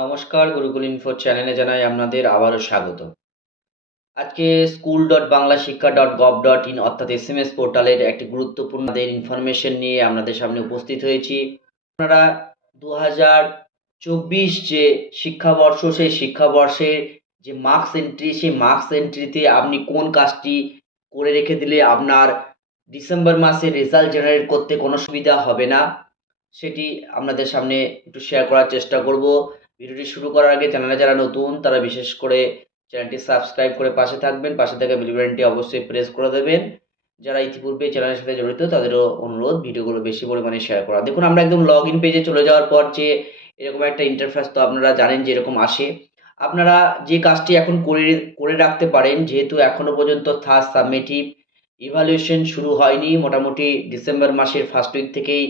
নমস্কার, গুরুকুল ইনফো চ্যানেলে জানাই আপনাদের আবারও স্বাগত। আজকে school dot Bangla Shiksha dot gov dot in অর্থাৎ এস এম এস পোর্টালের একটি গুরুত্বপূর্ণ ইনফরমেশন নিয়ে আপনাদের সামনে উপস্থিত হয়েছি। আপনারা দু হাজার চব্বিশ যে শিক্ষাবর্ষ, সেই শিক্ষাবর্ষের যে মার্কস এন্ট্রি সেই মার্কস এন্ট্রিতে আপনি কোন কাজটি করে রেখে দিলে আপনার ডিসেম্বর মাসে রেজাল্ট জেনারেট করতে কোনো সুবিধা হবে না, সেটি আপনাদের সামনে একটু শেয়ার করার চেষ্টা করব। ভিডিওটি শুরু করার আগে চ্যানেলে যারা নতুন, তারা বিশেষ করে চ্যানেলটি সাবস্ক্রাইব করে পাশে থাকবেন। পাশে থাকা বেল বাটনটি অবশ্যই প্রেস করে দেবেন। যারা ইতিপূর্বে চ্যানেলের সাথে জড়িত, তাদেরও অনুরোধ ভিডিওগুলো বেশি পরিমাণে শেয়ার করা। দেখুন, আমরা একদম লগ ইন পেজে চলে যাওয়ার পর যে এরকম একটা ইন্টারফেস তো আপনারা জানেন যে এরকম আসে। আপনারা যে কাজটি এখন করে করে রাখতে পারেন, যেহেতু এখনও পর্যন্ত থার্ড সাবমিটিভ ইভালুয়েশন শুরু হয়নি। মোটামুটি ডিসেম্বর মাসের ফার্স্ট উইক থেকেই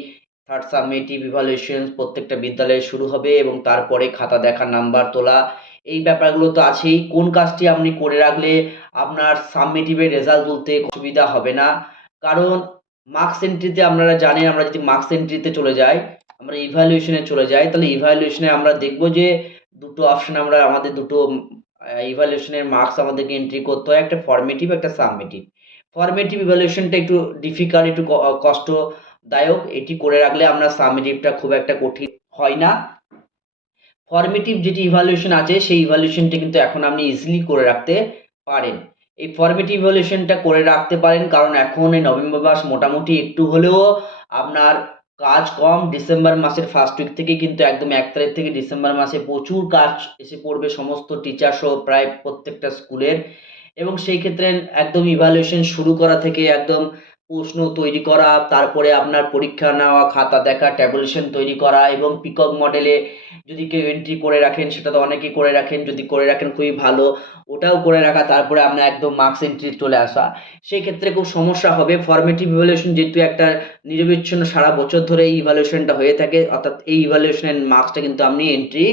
থার্ড সাবমিটিভ ইভালুয়েশন প্রত্যেকটা বিদ্যালয়ে শুরু হবে এবং তারপরে খাতা দেখা নাম্বার তোলা। এই ব্যাপারগুলো তো আছেই। কোন কাজটি আপনি করে রাখলে আপনার সাবমিটিভের রেজাল্ট তুলতে অসুবিধা হবে না। কারণ মার্কস এন্ট্রিতে আপনারা জানেন, আমরা যদি মার্কস এন্ট্রিতে চলে যাই, আমরা ইভ্যালুয়েশনে চলে যাই, তাহলে ইভ্যালুয়েশনে আমরা দেখব যে দুটো অপশন আমরা, আমাদের দুটো ইভ্যালুয়েশনের মার্কস আমাদেরকে এন্ট্রি করতে হয়। একটা ফর্মেটিভ একটা সাবমিটিভ ফর্মেটিভ ইভ্যালুয়েশনটা একটু ডিফিকাল্ট একটু ক- কষ্টদায়ক এটি করে রাখলে আমরা সাবমিটিভটা খুব একটা কঠিন হয় না। ফর্মেটিভ যেটি ইভ্যালুয়েশন আছে, সেই ইভ্যালুয়েশনটা কিন্তু এখন আপনি ইজিলি করে রাখতে পারেন। এই ফর্মেটিভ ইভ্যালুয়েশনটা করে রাখতে পারেন, কারণ এখন এই নভেম্বর মাস মোটামুটি একটু হলেও আপনার কাজ কম। ডিসেম্বর মাসের ফার্স্ট উইক থেকে কিন্তু একদম এক তারিখ থেকে ডিসেম্বর মাসে প্রচুর কাজ এসে পড়বে। সমস্ত টিচার সহ প্রায় প্রত্যেকটা স্কুলের। এবং সেই ক্ষেত্রে একদম ইভ্যালুয়েশন শুরু করা থেকে একদম প্রশ্ন তৈরি করা, তারপরে আপনার পরীক্ষা নেওয়া, খাতা দেখা ট্যাবুলেশন তৈরি করা এবং পিকক মডেলে যদি কেউ এন্ট্রি করে রাখেন, সেটা তো অনেকেই করে রাখেন, যদি করে রাখেন খুবই ভালো, ওটাও করে রাখা, তারপরে আপনার একদম মার্কস এন্ট্রি চলে আসা। সেই ক্ষেত্রে খুব সমস্যা হবে ফর্মেটিভ ইভ্যালুয়েশন যেহেতু একটা নিরবিচ্ছিন্ন সারা বছর ধরে এই ইভ্যালুয়েশনটা হয়ে থাকে, অর্থাৎ এই ইভ্যালুয়েশনের মার্কসটা কিন্তু আপনি এন্ট্রি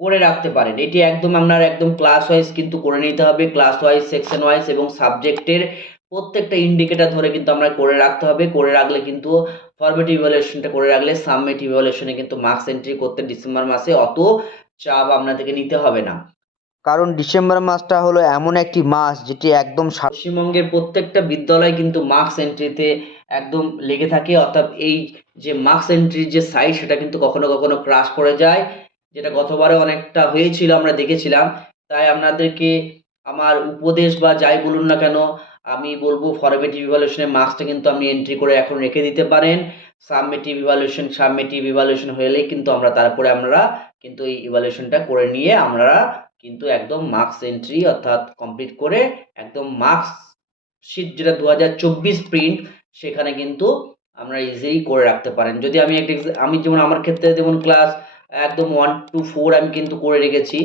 করে রাখতে পারেন। এটি একদম আপনার একদম ক্লাস ওয়াইজ কিন্তু করে নিতে হবে ক্লাস ওয়াইজ সেকশন ওয়াইজ এবং সাবজেক্টের প্রত্যেকটা ইন্ডিকেটার ধরে কিন্তু আমরা করে রাখতে হবে। করে রাখলে কিন্তু ফরমেটিভ ইভ্যালুয়েশনটা করে রাখলে সাবমিটিভ ইভ্যালুয়েশনে কিন্তু মার্কস এন্ট্রি করতে ডিসেম্বর মাসে অত চাপ আপনাদেরকে নিতে হবে না। কারণ ডিসেম্বর মাসটা হলো এমন একটি মাস যেটি একদম পশ্চিমবঙ্গের প্রত্যেকটা বিদ্যালয় কিন্তু মার্কস এন্ট্রিতে একদম লেগে থাকে। অর্থাৎ এই যে মার্কস এন্ট্রির যে সাইজ সেটা কিন্তু কখনো কখনো ক্রাশ করে যায়। যেটা গতবারে অনেকটা হয়েছিল আমরা দেখেছিলাম। তাই আপনাদেরকে আমার উপদেশ বা যাই বলুন না কেন আমি বলব ফরমেটিভ ইভ্যালুয়েশনের মার্কসটা কিন্তু আপনি এন্ট্রি করে এখন রেখে দিতে পারেন। সাবমেটিভ ইভ্যালুয়েশন সাবমেটিভ ইভ্যালুয়েশন হলেই কিন্তু আমরা তারপরে আমরা কিন্তু এই ইভ্যালুয়েশনটা করে নিয়ে আমরা কিন্তু একদম মার্কস এন্ট্রি অর্থাৎ কমপ্লিট করে একদম মার্কস শিট যেটা দু হাজার চব্বিশ প্রিন্ট সেখানে কিন্তু আমরা ইজিলি করে রাখতে পারেন। যদি আমি একটা আমি যেমন আমার ক্ষেত্রে যেমন ক্লাস একদম ওয়ান টু ফোর আমি কিন্তু করে রেখেছি।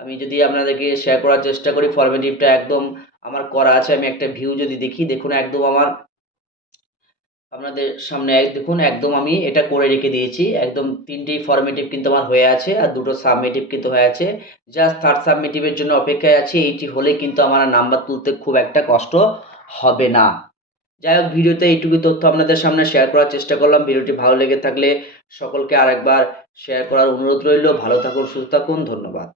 আমি যদি আপনাদেরকে শেয়ার করার চেষ্টা করি ফরমেটিভটা একদম আমার করা আছে, আমি একটা ভিউ যদি দেখি, দেখুন একদম আমার আপনাদের সামনে, দেখুন একদম আমি এটা করে রেখে দিয়েছি। একদম তিনটেই ফরমেটিভ কিন্তু আমার হয়ে আছে আর দুটো সাবমেটিভ কিন্তু হয়ে আছে। জাস্ট থার্ড সাবমেটিভের জন্য অপেক্ষায় আছি, এইটি হলে কিন্তু আমার নাম্বার তুলতে খুব একটা কষ্ট হবে না। যাই হোক, ভিডিওতে এইটুকু তথ্য আপনাদের সামনে শেয়ার করার চেষ্টা করলাম। ভিডিওটি ভালো লেগে থাকলে সকলকে আরেকবার শেয়ার করার অনুরোধ রইল। ভালো থাকুন, সুস্থ থাকুন, ধন্যবাদ।